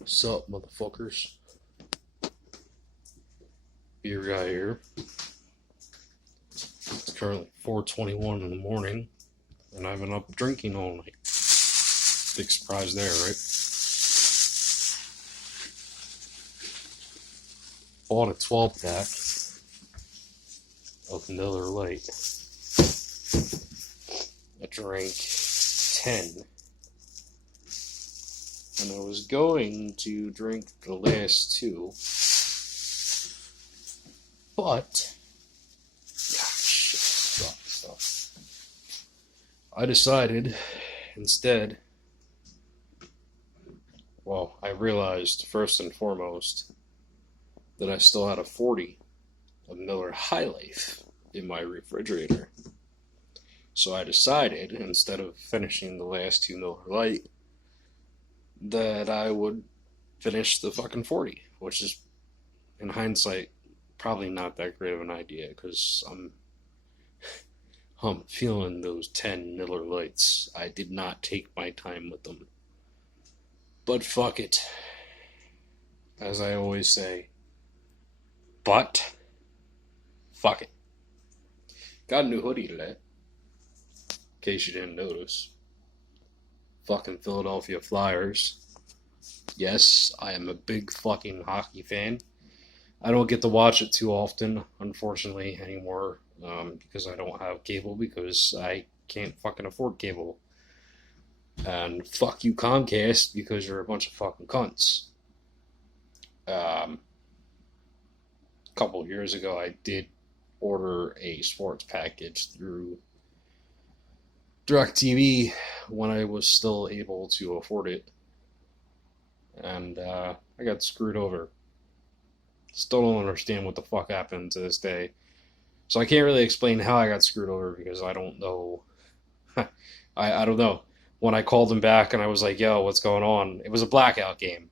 What's up, motherfuckers? Beer guy here. It's currently 4:21 in the morning, and I've been up drinking all night. Big surprise there, right? Bought a 12 pack of Miller Lite. I drank 10, and I was going to drink the last two, but I decided instead, well, I realized first and foremost that I still had a 40 of Miller High Life in my refrigerator. So I decided, instead of finishing the last two Miller Lite, that I would finish the fucking 40, which is, in hindsight, probably not that great of an idea because I'm feeling those 10 Miller Lights. I did not take my time with them. But fuck it. As I always say. But fuck it. Got a new hoodie today. In case you didn't notice. Fucking Philadelphia Flyers. Yes, I am a big fucking hockey fan. I don't get to watch it too often, unfortunately, anymore, because I don't have cable, because I can't fucking afford cable. And fuck you, Comcast, because you're a bunch of fucking cunts. A couple of years ago, I did order a sports package through DirecTV when I was still able to afford it. And I got screwed over. Still don't understand what the fuck happened to this day. So I can't really explain how I got screwed over because I don't know. I don't know. When I called them back and I was like, yo, what's going on? It was a blackout game.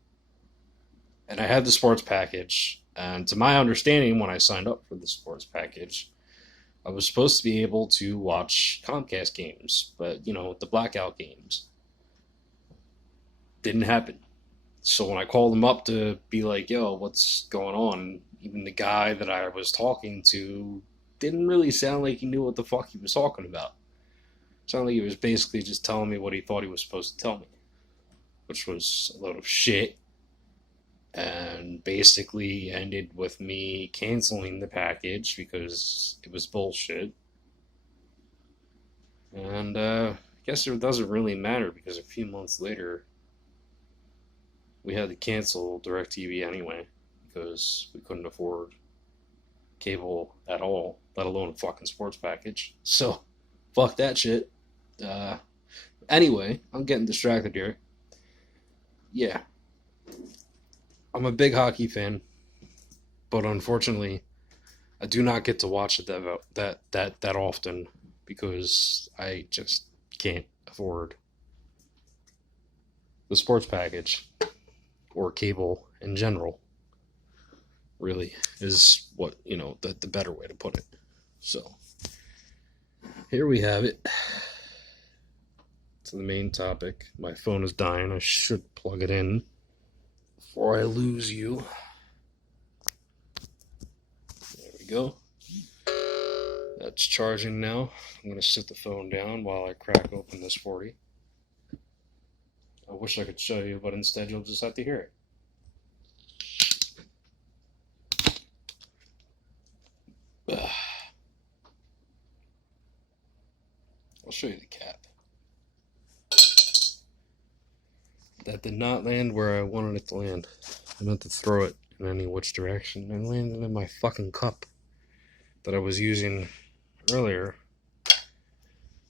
And I had the sports package. And to my understanding, when I signed up for the sports package, I was supposed to be able to watch Comcast games. But, the blackout games didn't happen. So when I called him up to be like, yo, what's going on? Even the guy that I was talking to didn't really sound like he knew what the fuck he was talking about. It sounded like he was basically just telling me what he thought he was supposed to tell me, which was a load of shit, and basically ended with me canceling the package because it was bullshit. And I guess it doesn't really matter because a few months later, we had to cancel DirecTV anyway because we couldn't afford cable at all, let alone a fucking sports package. So, fuck that shit. Anyway, I'm getting distracted here. Yeah, I'm a big hockey fan, but unfortunately, I do not get to watch it that often because I just can't afford the sports package or cable in general. Really is what the better way to put it. So here we have it. To the main topic. My phone is dying. I should plug it in before I lose you. There we go. That's charging now. I'm going to sit the phone down while I crack open this 40. I wish I could show you, but instead you'll just have to hear it. I'll show you the cap. That did not land where I wanted it to land. I meant to throw it in any which direction. It landed in my fucking cup that I was using earlier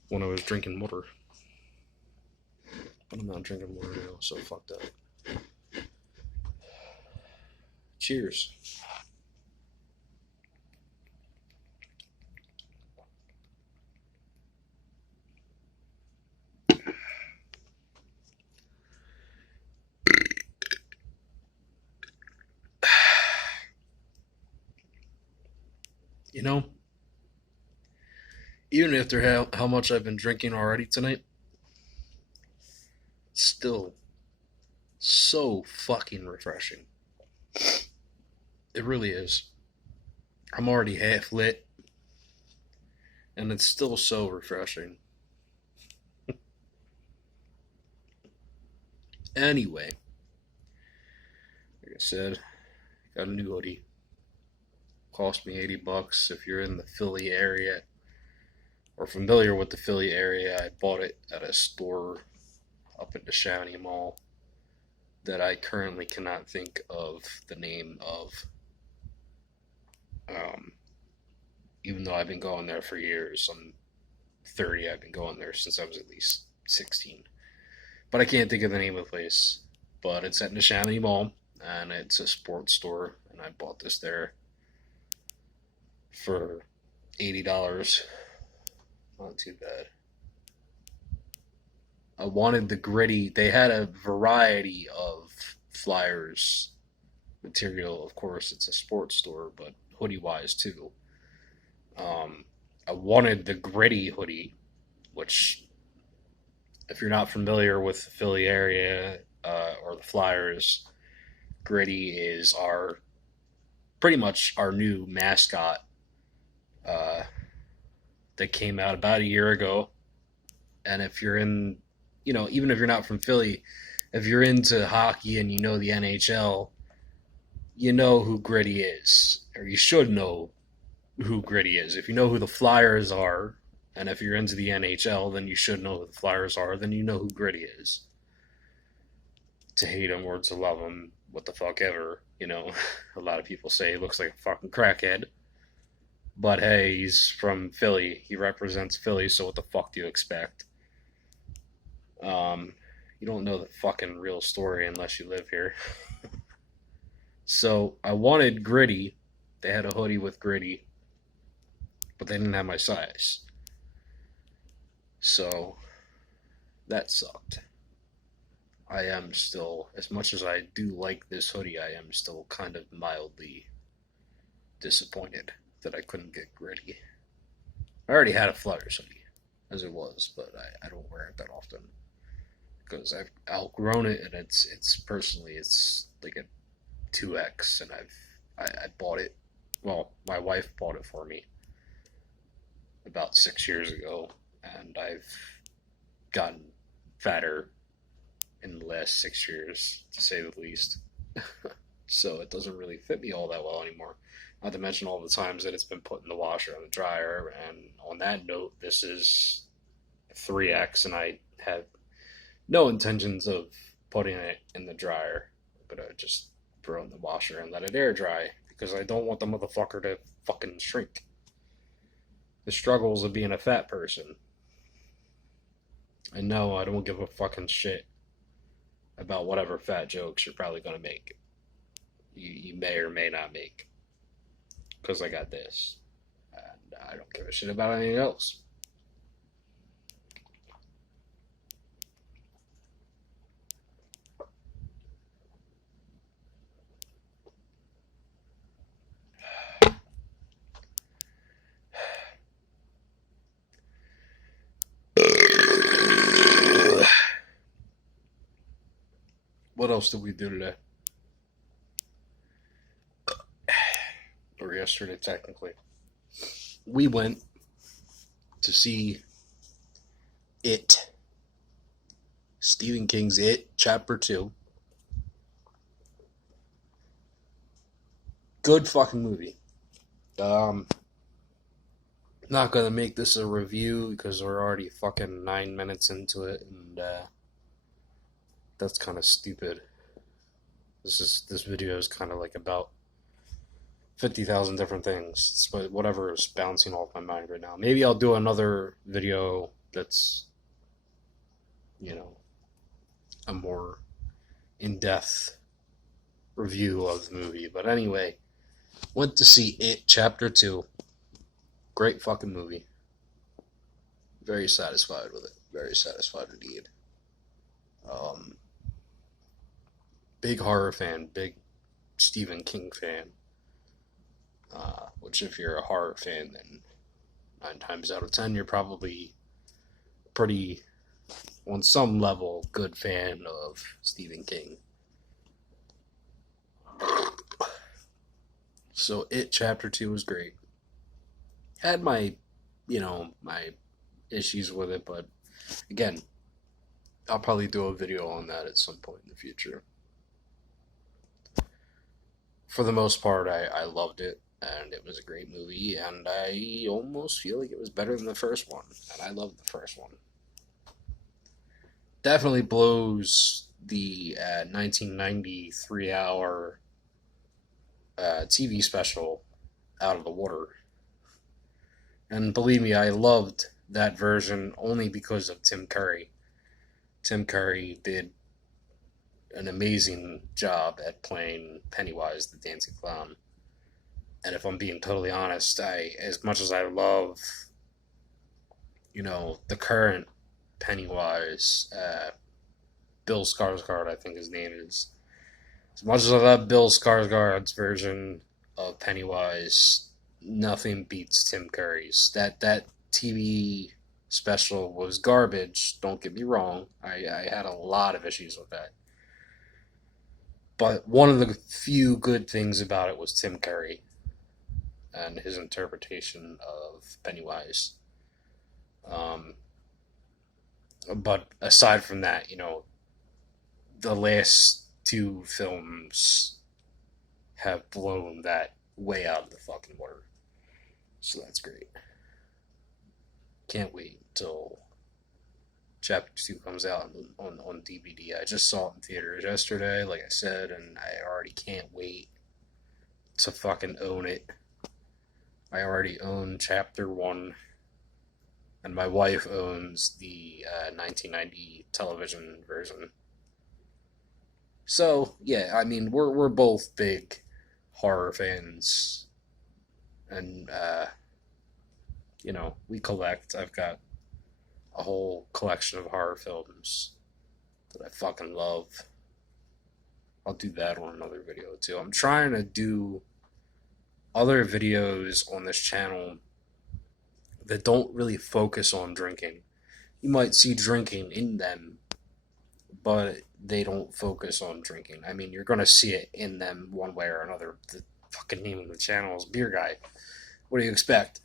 when I was drinking water. But I'm not drinking water now, so fuck that. Cheers. Even after how much I've been drinking already tonight, still So fucking refreshing. It really is. I'm already half lit, and it's still so refreshing. Anyway, like I said, got a new hoodie. Cost me $80. If you're in the Philly area or familiar with the Philly area, I bought it at a store up at the Shawnee Mall that I currently cannot think of the name of. Um, Even though I've been going there for years, I'm 30. I've been going there since I was at least 16. But I can't think of the name of the place. But it's at Neshaminy Mall, and it's a sports store, and I bought this there for $80. Not too bad. I wanted the gritty. They had a variety of Flyers material. Of course, it's a sports store, but hoodie wise too. Um, I wanted the gritty hoodie, which, if you're not familiar with the Philly area or the Flyers, gritty is our pretty much our new mascot uh, that came out about a year ago. And if you're in, even if you're not from Philly, if you're into hockey and you know the NHL, you know who Gritty is, or you should know who Gritty is. If you know who the Flyers are, and if you're into the NHL, then you should know who the Flyers are, then you know who Gritty is. To hate him or to love him, what the fuck ever, A lot of people say he looks like a fucking crackhead. But hey, he's from Philly. He represents Philly, so what the fuck do you expect? You don't know the fucking real story unless you live here. So I wanted Gritty. They had a hoodie with Gritty, but they didn't have my size. So that sucked. I am still, as much as I do like this hoodie, I am still kind of mildly disappointed that I couldn't get Gritty. I already had a Flyers hoodie, as it was, but I don't wear it that often because I've outgrown it, and it's like a 2X, and I bought it. Well, my wife bought it for me about 6 years ago, and I've gotten fatter in the last 6 years, to say the least. So it doesn't really fit me all that well anymore. Not to mention all the times that it's been put in the washer and the dryer. And on that note, this is 3X, and I have no intentions of putting it in the dryer. I'm gonna just throw it in the washer and let it air dry because I don't want the motherfucker to fucking shrink. The struggles of being a fat person. I know I don't give a fucking shit about whatever fat jokes you're probably gonna make. You may or may not make. Because I got this. And I don't give a shit about anything else. What else did we do today? Or yesterday, technically. We went to see It. Stephen King's It, Chapter 2. Good fucking movie. Not gonna make this a review because we're already fucking 9 minutes into it, and that's kind of stupid. This video is kind of like about 50,000 different things. But whatever is bouncing off my mind right now. Maybe I'll do another video that's, a more in-depth review of the movie. But anyway, went to see It Chapter 2. Great fucking movie. Very satisfied with it. Very satisfied indeed. Big horror fan. Big Stephen King fan. Which if you're a horror fan, then 9 times out of 10 you're probably pretty, on some level, good fan of Stephen King. So It Chapter 2 was great. Had my, my issues with it, but again, I'll probably do a video on that at some point in the future. For the most part, I loved it, and it was a great movie, and I almost feel like it was better than the first one, and I loved the first one. Definitely blows the 1993 hour TV special out of the water. And believe me, I loved that version only because of Tim Curry. Tim Curry did an amazing job at playing Pennywise the Dancing Clown. And if I'm being totally honest, as much as I love, the current Pennywise, Bill Skarsgård, I think his name is. As much as I love Bill Skarsgård's version of Pennywise, nothing beats Tim Curry's. That TV special was garbage. Don't get me wrong. I had a lot of issues with that. But one of the few good things about it was Tim Curry and his interpretation of Pennywise. But aside from that, the last two films have blown that way out of the fucking water. So that's great. Can't wait until Chapter 2 comes out on DVD. I just saw it in theaters yesterday, like I said, and I already can't wait to fucking own it. I already own Chapter 1, and my wife owns the 1990 television version. So, yeah, I mean, we're both big horror fans, and, we collect. I've got a whole collection of horror films that I fucking love. I'll do that on another video too. I'm trying to do other videos on this channel that don't really focus on drinking. You might see drinking in them, but they don't focus on drinking. I mean, you're going to see it in them one way or another. The fucking name of the channel is Beer Guy. What do you expect?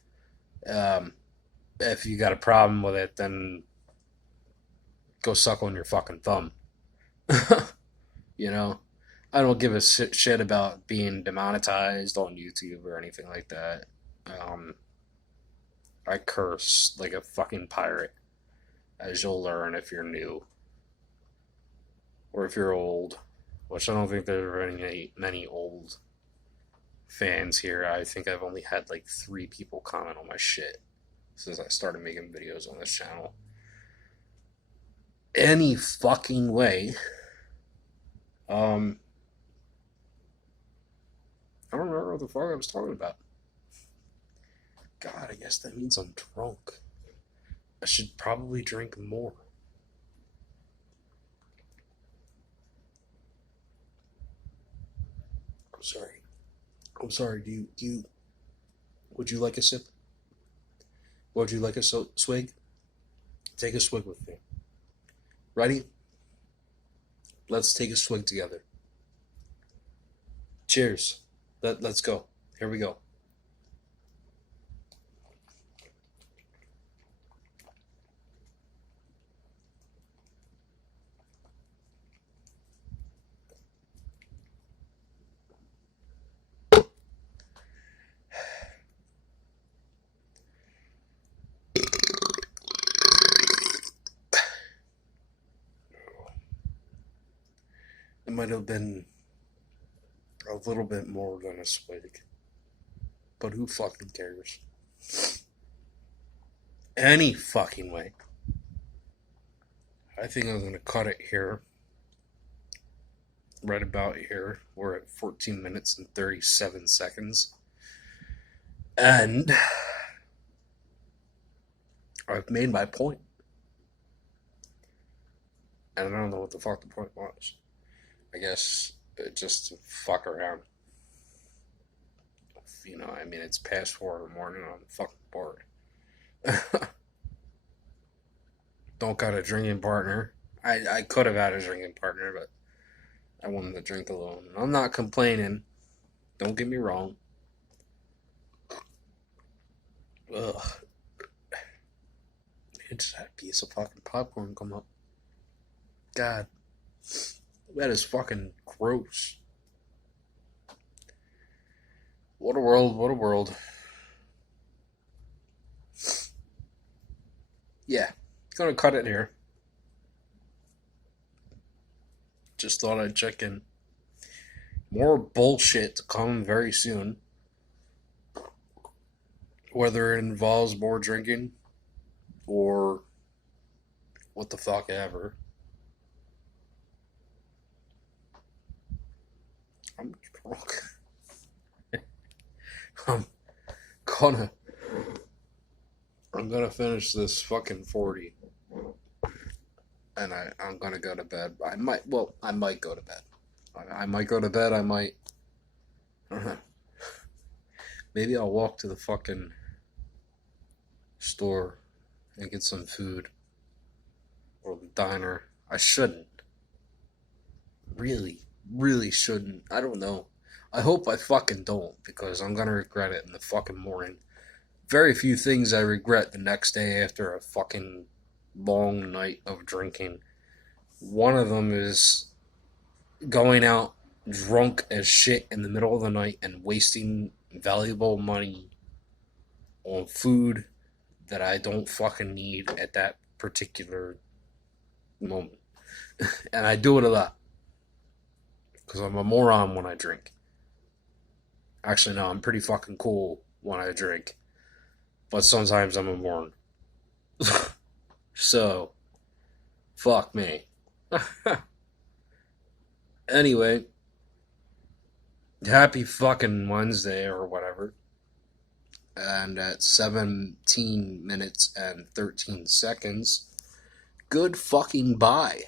If you got a problem with it, then go suck on your fucking thumb. I don't give a shit about being demonetized on YouTube or anything like that. I curse like a fucking pirate, as you'll learn if you're new. Or if you're old, which I don't think there are many old fans here. I think I've only had like 3 people comment on my shit since I started making videos on this channel. Any fucking way. I don't remember what the fuck I was talking about. God, I guess that means I'm drunk. I should probably drink more. I'm sorry. Would you like a sip? Would you like a swig? Take a swig with me. Ready? Let's take a swig together. Cheers. Let's go. Here we go. It might have been a little bit more than a swig. But who fucking cares? Any fucking way. I think I'm going to cut it here. Right about here. We're at 14 minutes and 37 seconds. And I've made my point. And I don't know what the fuck the point was. I guess just to fuck around. I mean, it's past 4 in the morning. I'm fucking bored. Don't got a drinking partner. I could have had a drinking partner, but I wanted to drink alone. I'm not complaining. Don't get me wrong. Ugh. It just had a piece of fucking popcorn come up. God. That is fucking gross. What a world, what a world. Yeah, gonna cut it here. Just thought I'd check in. More bullshit to come very soon. Whether it involves more drinking or what the fuck ever. I'm drunk. I'm gonna I'm gonna finish this fucking 40 and I'm gonna go to bed. I might go to bed. I might go to bed, I might I don't know. Maybe I'll walk to the fucking store and get some food. Or the diner. I shouldn't. Really, really shouldn't. I don't know. I hope I fucking don't, because I'm gonna regret it in the fucking morning. Very few things I regret the next day after a fucking long night of drinking. One of them is going out drunk as shit in the middle of the night and wasting valuable money on food that I don't fucking need at that particular moment. And I do it a lot. Because I'm a moron when I drink. Actually, no, I'm pretty fucking cool when I drink. But sometimes I'm a moron. So, fuck me. Anyway, happy fucking Wednesday or whatever. And at 17 minutes and 13 seconds, good fucking bye.